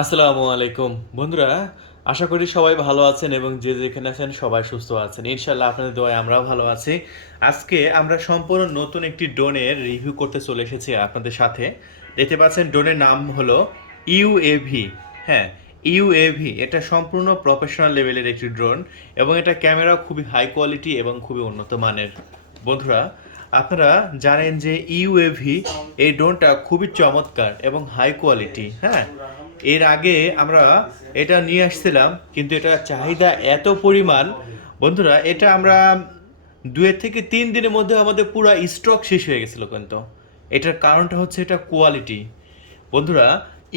আসসালামু আলাইকুম বন্ধুরা, আশা করি সবাই ভালো আছেন এবং যে যেখানে আছেন সবাই সুস্থ আছেন। ইনশাল্লাহ আপনাদের দোয়ায় আমরাও ভালো আছি। আজকে আমরা সম্পূর্ণ নতুন একটি ড্রোনের রিভিউ করতে চলে এসেছি আপনাদের সাথে। দেখতে পাচ্ছেন ড্রোনের নাম হলো ইউএভি। হ্যাঁ, ইউএভি এটা সম্পূর্ণ প্রফেশনাল লেভেলের একটি ড্রোন এবং এটা ক্যামেরা খুবই হাই কোয়ালিটি এবং খুবই উন্নত মানের। বন্ধুরা, আপনারা জানেন যে ইউএভি এই ড্রোনটা খুবই চমৎকার এবং হাই কোয়ালিটি। হ্যাঁ, এর আগে আমরা এটা নিয়ে আসছিলাম, কিন্তু এটা চাহিদা এত পরিমাণ। বন্ধুরা, এটা আমরা 2 থেকে 3 দিনের মধ্যে আমাদের পুরো স্টক শেষ হয়ে গেছিল। কিন্তু এটার কারণটা হচ্ছে এটা কোয়ালিটি। বন্ধুরা,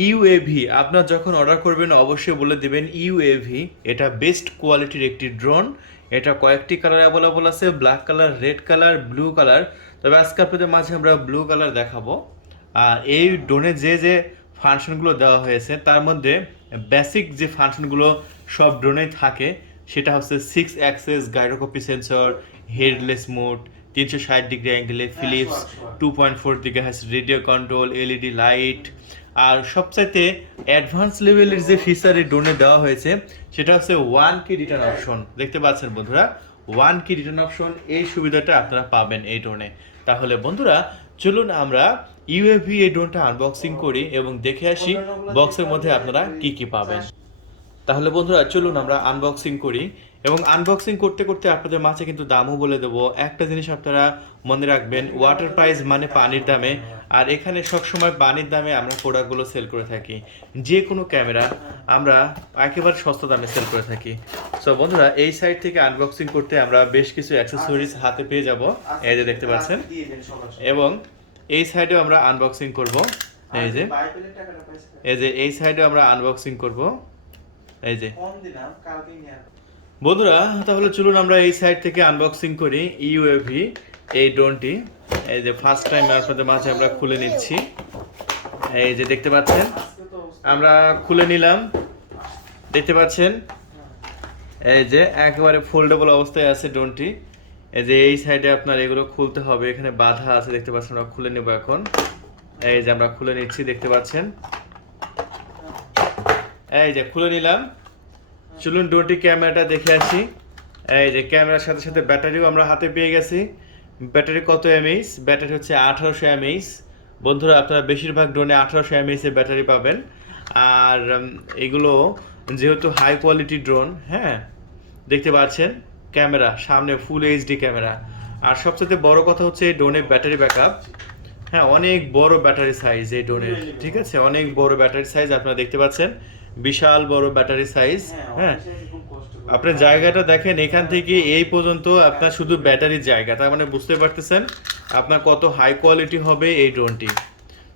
ইউএভি আপনার যখন অর্ডার করবেন অবশ্যই বলে দেবেন ইউএভি এটা বেস্ট কোয়ালিটির একটি ড্রোন। এটা কয়েকটি কালার অ্যাভেলেবল আছে, black colour, red colour, blue colour. তবে আজকে আপনাদের মাঝে আমরা ব্লু কালার দেখাবো। আর এই ড্রোনে যে যে ফাংশনগুলো দেওয়া হয়েছে তার মধ্যে বেসিক যে ফাংশনগুলো সব ড্রোনেই থাকে সেটা হচ্ছে 6 axis gyroscopic sensor, headless mode, 360 degree অ্যাঙ্গেলে flips, 2.4 GHz radio control, LED light. আর সবচাইতে অ্যাডভান্স লেভেলের যে ফিচার এই ড্রোনে দেওয়া হয়েছে সেটা হচ্ছে 1 কি রিটার্ন অপশন। দেখতে পাচ্ছেন বন্ধুরা, 1 কি রিটার্ন অপশন, এই সুবিধাটা আপনারা পাবেন এই ড্রোনে। তাহলে বন্ধুরা, চলুন আমরা ইউএভি এই ড্রোনটা আনবক্সিং করি এবং দেখে আসি বক্সের মধ্যে আপনারা কি কি পাবেন। তাহলে বন্ধুরা, চলুন আমরা আনবক্সিং করি এবং আনবক্সিং করতে করতে আপনাদের মাঝে কিন্তু দামও বলে দেবো। একটা জিনিস আপনারা মনে রাখবেন, ওয়াটার প্রাইস মানে পানির দামে। আর এখানে সবসময় পানির দামে আমরা প্রোডাক্টগুলো সেল করে থাকি। যে কোনো ক্যামেরা আমরা একেবারে সস্তা দামে সেল করে থাকি। সো বন্ধুরা, এই সাইড থেকে আনবক্সিং করতে আমরা বেশ কিছু অ্যাক্সেসরিজ হাতে পেয়ে যাব, এই যে দেখতে পাচ্ছেন। এবং এই সাইডেও আমরা আনবক্সিং করব, এই যে এই সাইডেও আমরা আনবক্সিং করব, এই যে। বন্ধুরা, তাহলে চলুন আমরা এই সাইড থেকে আনবক্সিং করি ইউএভি এই ড্রোনটি। এই যে ফার্স্ট টাইম আপনাদের মাঝে আমরা খুলে নিচ্ছি, এই যে দেখতে পাচ্ছেন। আমরা খুলে নিলাম, দেখতে পাচ্ছেন। এই যে একেবারে ফোল্ডেবল অবস্থায় আছে ড্রোনটি। এই যে এই সাইডে আপনার এগুলো খুলতে হবে, এখানে বাধা আছে দেখতে পাচ্ছেন। আমরা খুলে নেব এখন, এই যে আমরা খুলে নিচ্ছি, দেখতে পাচ্ছেন। এই যে খুলে নিলাম। চলুন ড্রোনটি ক্যামেরাটা দেখে আসি। এই যে ক্যামেরার সাথে সাথে ব্যাটারিও আমরা হাতে পেয়ে গেছি। ব্যাটারি কত এমএইচ? ব্যাটারি হচ্ছে 1800 এমএইচ। বন্ধুরা, আপনারা বেশিরভাগ ড্রোনে 1800 এমএইচ এর ব্যাটারি পাবেন। আর এগুলো যেহেতু হাই কোয়ালিটি ড্রোন, হ্যাঁ, দেখতে পাচ্ছেন ক্যামেরা সামনে ফুল এইচডি ক্যামেরা। আর সবচেয়ে বড় কথা হচ্ছে এই ড্রোনের ব্যাটারি ব্যাকআপ। হ্যাঁ, অনেক বড় ব্যাটারি সাইজ এই ড্রোনের, ঠিক আছে, অনেক বড় ব্যাটারি সাইজ আপনারা দেখতে পাচ্ছেন, বিশাল বড় ব্যাটারি সাইজ। হ্যাঁ, আপনার জায়গাটা দেখেন, এখান থেকে এই পর্যন্ত আপনার শুধু ব্যাটারির জায়গা, তার মানে বুঝতে পারতেছেন আপনার কত হাই কোয়ালিটি হবে এই ড্রোনটি।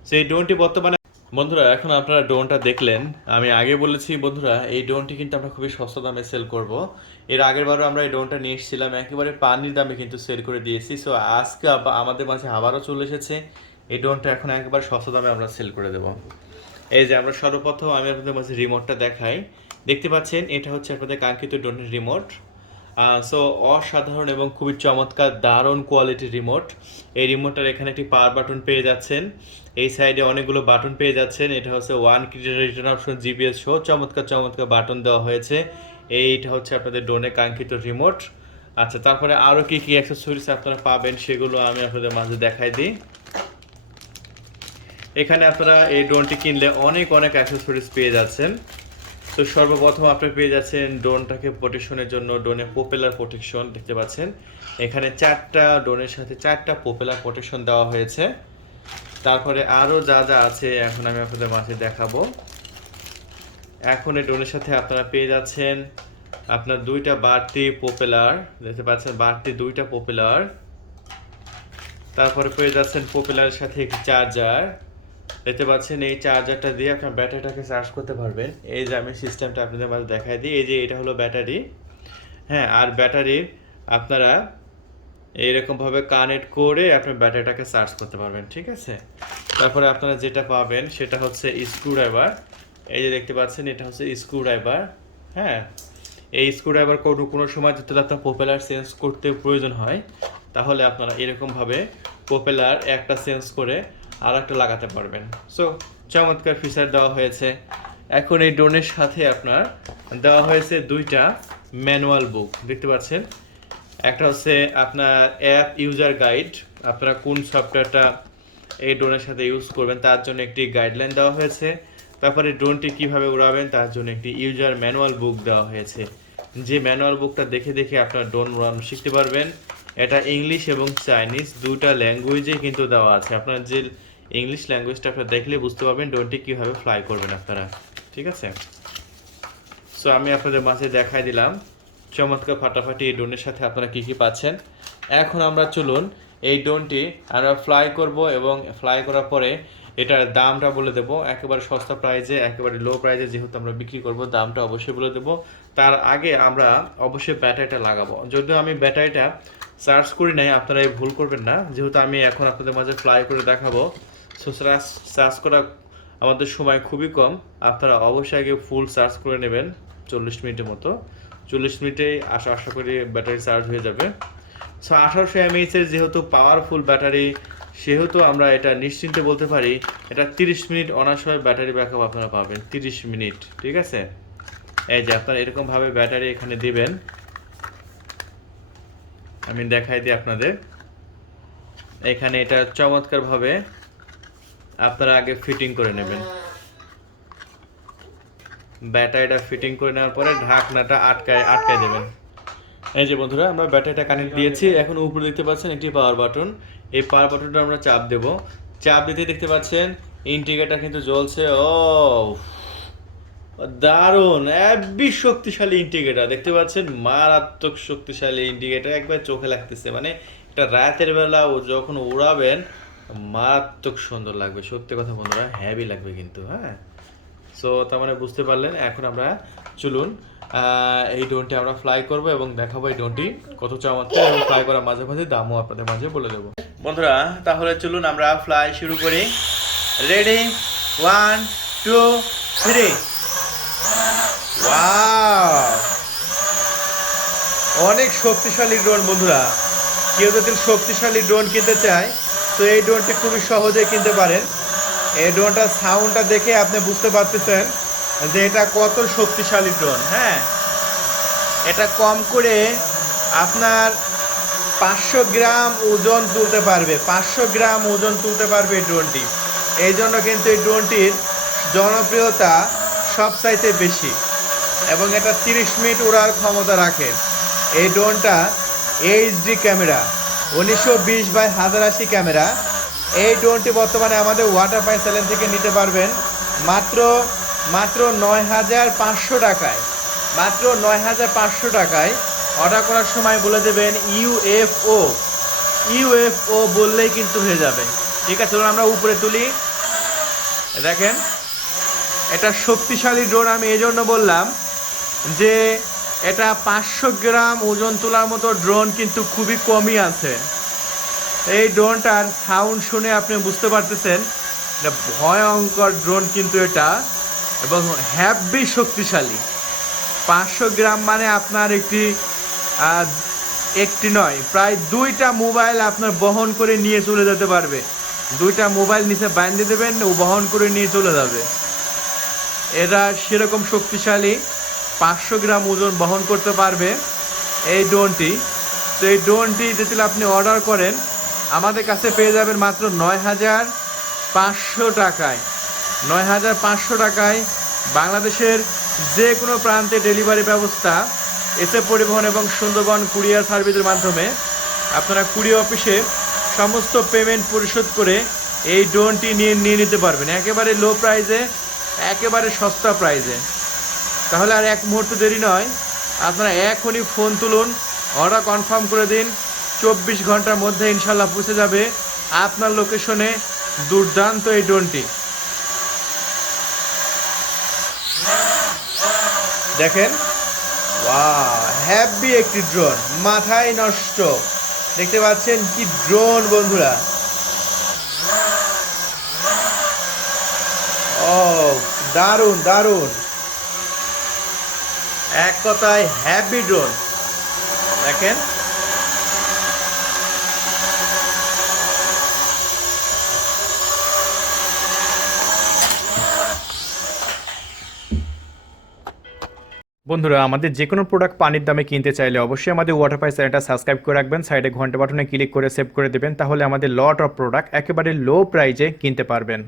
সেই ড্রোনটি বর্তমানে বন্ধুরা, এখন আপনারা ড্রোনটা দেখলেন। আমি আগে বলেছি বন্ধুরা, এই ড্রোনটি কিন্তু আমরা খুবই সস্তা দামে সেল করব। এর আগের বারও আমরা এই ড্রোনটা নিয়ে এসেছিলাম, একেবারে পানির দামে কিন্তু সেল করে দিয়েছি। সো আজকে আমাদের মাঝে আবারও চলে এসেছে এই ড্রোনটা, এখন একেবারে সস্তা দামে আমরা সেল করে দেবো। এই যে আমরা সর্বপ্রথম আমি আপনাদের মাঝে রিমোটটা দেখাই। দেখতে পাচ্ছেন এটা হচ্ছে আপনাদের কাঙ্ক্ষিত ড্রোনের রিমোট। সো অসাধারণ এবং খুবই চমৎকার দারুণ কোয়ালিটির রিমোট। এই রিমোটটার এখানে একটি পাওয়ার বাটন পেয়ে যাচ্ছেন, এই সাইডে অনেকগুলো বাটন পেয়ে যাচ্ছেন। এটা হচ্ছে 1 কি রিটার্ন অপশন, জিপিএস সহ চমৎকার চমৎকার বাটন দেওয়া হয়েছে। এইটা হচ্ছে আপনাদের ড্রোনের কাঙ্ক্ষিত রিমোট। আচ্ছা, তারপরে আরও কি কি অ্যাক্সেসরিজ আপনারা পাবেন সেগুলো আমি আপনাদের মাঝে দেখাই দিই। এখানে আপনারা এই ড্রোনটি কিনলে অনেক অনেক অ্যাক্সেসরিজ পেয়ে যাচ্ছেন। তো সর্বপ্রথম আপনি পেয়ে যাচ্ছেন ড্রোনটাকে প্রোটেকশনের জন্য ড্রোনের প্রোপেলার প্রোটেকশন, দেখতে পাচ্ছেন এখানে 4টা ড্রোনের সাথে 4টা প্রোপেলার প্রোটেকশন দেওয়া হয়েছে। তারপরে আরও যা যা আছে এখন আমি আপনাদের মাঝে দেখাবো। এখন এই ড্রোনের সাথে আপনারা পেয়ে যাচ্ছেন আপনার 2টা বাড়তি প্রোপেলার, দেখতে পাচ্ছেন বাড়তি 2টা প্রোপেলার। তারপরে পেয়ে যাচ্ছেন প্রোপেলারের সাথে একটি চার্জার, দেখতে পাচ্ছেন। এই চার্জারটা দিয়ে আপনার ব্যাটারিটাকে চার্জ করতে পারবেন। এই যে আমি সিস্টেমটা আপনাদের মাঝে দেখাই দিই। এই যে এটা হলো ব্যাটারি, হ্যাঁ। আর ব্যাটারির আপনারা এইরকমভাবে কানেক্ট করে আপনার ব্যাটারিটাকে চার্জ করতে পারবেন, ঠিক আছে। তারপরে আপনারা যেটা পাবেন সেটা হচ্ছে স্ক্রুড্রাইভার। এই যে দেখতে পাচ্ছেন এটা হচ্ছে স্ক্রুড্রাইভার, হ্যাঁ। এই স্ক্রুড্রাইভার কোনো সময় যদি আপনার প্রোপেলার চেঞ্জ করতে প্রয়োজন হয় তাহলে আপনারা এরকমভাবে প্রোপেলার একটা চেঞ্জ করে আর একটা লাগাতে পারবেন। সো চমৎকার ফিচার দেওয়া হয়েছে। এখন এই ড্রোনের সাথে আপনার দেওয়া হয়েছে দুইটা ম্যানুয়াল বুক, দেখতে পাচ্ছেন। একটা হচ্ছে আপনার অ্যাপ ইউজার গাইড, আপনারা কোন সফটওয়্যারটা এই ড্রোনের সাথে ইউজ করবেন তার জন্য একটি গাইডলাইন দেওয়া হয়েছে। তারপরে ড্রোনটি কিভাবে উড়াবেন তার জন্য একটি ইউজার ম্যানুয়াল বুক দেওয়া হয়েছে। যে ম্যানুয়াল বুকটা দেখে দেখে আপনার ড্রোন উড়ানো শিখতে পারবেন। এটা ইংলিশ এবং চাইনিজ দুটা ল্যাঙ্গুয়েজে কিন্তু দেওয়া আছে। আপনার যে ইংলিশ ল্যাঙ্গুয়েজটা আপনারা দেখলে বুঝতে পারবেন ড্রোনটি কীভাবে ফ্লাই করবেন আপনারা, ঠিক আছে। সো আমি আপনাদের মাঝে দেখাই দিলাম চমৎকার ফাটাফাটি এই ড্রোনের সাথে আপনারা কী কী পাচ্ছেন। এখন আমরা চলুন এই ড্রোনটি আমরা ফ্লাই করব এবং ফ্লাই করার পরে এটার দামটা বলে দেব। একেবারে সস্তা প্রাইজে, একেবারে লো প্রাইজে যেহেতু আমরা বিক্রি করব, দামটা অবশ্যই বলে দেব। তার আগে আমরা অবশ্যই ব্যাটারিটা লাগাবো। যদিও আমি ব্যাটারিটা চার্জ করি নাই, আপনারা এই ভুল করবেন না, যেহেতু আমি এখন আপনাদের মাঝে ফ্লাই করে দেখাবো। সো চার্জ করা আমাদের সময় খুবই কম, আপনারা অবশ্যই আগে ফুল চার্জ করে নেবেন 40 মিনিটের মতো। 40 মিনিটেই আশা করি ব্যাটারি চার্জ হয়ে যাবে। সো 1800 mAh যেহেতু পাওয়ারফুল ব্যাটারি, সেহেতু আমরা এটা নিশ্চিন্তে বলতে পারি এটা 30 মিনিট অনায়াসভাবে ব্যাটারি ব্যাকআপ আপনারা পাবেন। 30 মিনিট, ঠিক আছে। এই যে আপনারা এরকমভাবে ব্যাটারি এখানে দিবেন, আমি দেখাই দিই আপনাদের। এখানে এটা চমৎকারভাবে আপনারা আগে ফিটিং করে নেবেন। ব্যাটারিটা ফিটিং করে নেওয়ার পরে ঢাকনাটা আটকায় দেবেন। এই যে বন্ধুরা আমরা ব্যাটারিটা কানেক্ট দিয়েছি। এখন উপরে দেখতে পাচ্ছেন একটি পাওয়ার বাটন, এই পাওয়ার বাটনটা আমরা চাপ দেব। চাপ দিতে দেখতে পাচ্ছেন ইন্ডিকেটর কিন্তু জ্বলছে। ও দারুণ, হেব্বি শক্তিশালী ইন্ডিকেটর দেখতে পাচ্ছেন, মারাত্মক শক্তিশালী ইন্ডিকেটর, একবার চোখে লাগতেছে। মানে এটা রাতের বেলা যখন উড়াবেন মারাত্মক সুন্দর লাগবে, সত্যি কথা বন্ধুরা, হেভি লাগবে কিন্তু। হ্যাঁ, সো তার মানে বুঝতে পারলেন। এখন আমরা চলুন এই ড্রোনটি আমরা ফ্লাই করব এবং দেখাবো এই ড্রোনটি কত চমৎকার, এবং ফ্লাই করার মাঝে মাঝে দামও আপনাদের মাঝে বলে দেবো। বন্ধুরা তাহলে চলুন আমরা ফ্লাই শুরু করি। রেডি, 1 2 3। ওয়াও, অনেক শক্তিশালী ড্রোন বন্ধুরা। কেউ যদি শক্তিশালী ড্রোন কিনতে চায় তো এই ড্রোনটি খুবই সহজেই কিনতে পারেন। এই ড্রোনটার সাউন্ডটা দেখে আপনি বুঝতে পারতেছেন যে এটা কত শক্তিশালী ড্রোন। হ্যাঁ, এটা কম করে আপনার 500 গ্রাম ওজন তুলতে পারবে, 500 গ্রাম ওজন তুলতে পারবে এই ড্রোনটি। এই জন্য কিন্তু এই ড্রোনটির জনপ্রিয়তা সবচাইতে বেশি, এবং এটা 30 মিনিট ওড়ার ক্ষমতা রাখে। এই ড্রোনটা এইচডি ক্যামেরা, 1920x1080 ক্যামেরা। এই ড্রোনটি বর্তমানে আমাদের ওয়াটার পাইপ চ্যানেল থেকে নিতে পারবেন মাত্র 9500 টাকায়। মাত্র 9500 টাকায় অর্ডার করার সময় বলে দেবেন ইউএফও বললেই কিন্তু হয়ে যাবে, ঠিক আছে। আমরা উপরে তুলি, দেখেন এটা শক্তিশালী ড্রোন। আমি এই জন্য বললাম যে এটা 500 গ্রাম ওজন তোলার মতো ড্রোন কিন্তু খুবই কমই আছে। এই ড্রোনটার সাউন্ড শুনে আপনি বুঝতে পারতেছেন এটা ভয়ঙ্কর ড্রোন কিন্তু এটা, এবং হেভি শক্তিশালী। 500 গ্রাম মানে আপনার একটি নয়, প্রায় 2টা মোবাইল আপনার বহন করে নিয়ে চলে যেতে পারবে। 2টা মোবাইল নিচে বাঁধে দেবেন, ও বহন করে নিয়ে চলে যাবে। এরা সেরকম শক্তিশালী, 500 গ্রাম ওজন বহন করতে পারবে এই ড্রোনটি। তো এই ড্রোনটি যদি আপনি অর্ডার করেন আমাদের কাছে পেয়ে যাবেন মাত্র 9500 টাকায়। 9500 টাকায় বাংলাদেশের যে কোনো প্রান্তে ডেলিভারি ব্যবস্থা, এসে পরিবহন এবং সুন্দরবন কুরিয়ার সার্ভিসের মাধ্যমে আপনারা কুরিয়ার অফিসে সমস্ত পেমেন্ট পরিশোধ করে এই ড্রোনটি নিয়ে নিতে পারবেন একেবারে লো প্রাইজে, একেবারে সস্তা প্রাইজে। তাহলে আর এক মুহূর্ত দেরি নয়, আপনারা এখনই ফোন তুলুন, অর্ডার কনফার্ম করে দিন। 24 ঘন্টার মধ্যে ইনশাল্লাহ পৌঁছে যাবে আপনার লোকেশনে দুর্দান্ত এই ড্রোনটি। দেখেন, ওয়াও, হ্যাভি একটি ড্রোন, মাথায় নষ্ট। দেখতে পাচ্ছেন কি ড্রোন বন্ধুরা। ও দারুণ দারুণ, এক কথায় হ্যাভি ড্রোন। দেখেন বন্ধুরা আমাদের যে কোনো প্রোডাক্ট পানির দামে কিনতে চাইলে অবশ্যই আমাদের ওয়াটারপাই চ্যানেলটা সাবস্ক্রাইব করে রাখবেন, সাইডে ঘন্টা বাটনে ক্লিক করে সেভ করে দেবেন, তাহলে আমাদের লট অফ প্রোডাক্ট একেবারে লো প্রাইজে কিনতে পারবেন।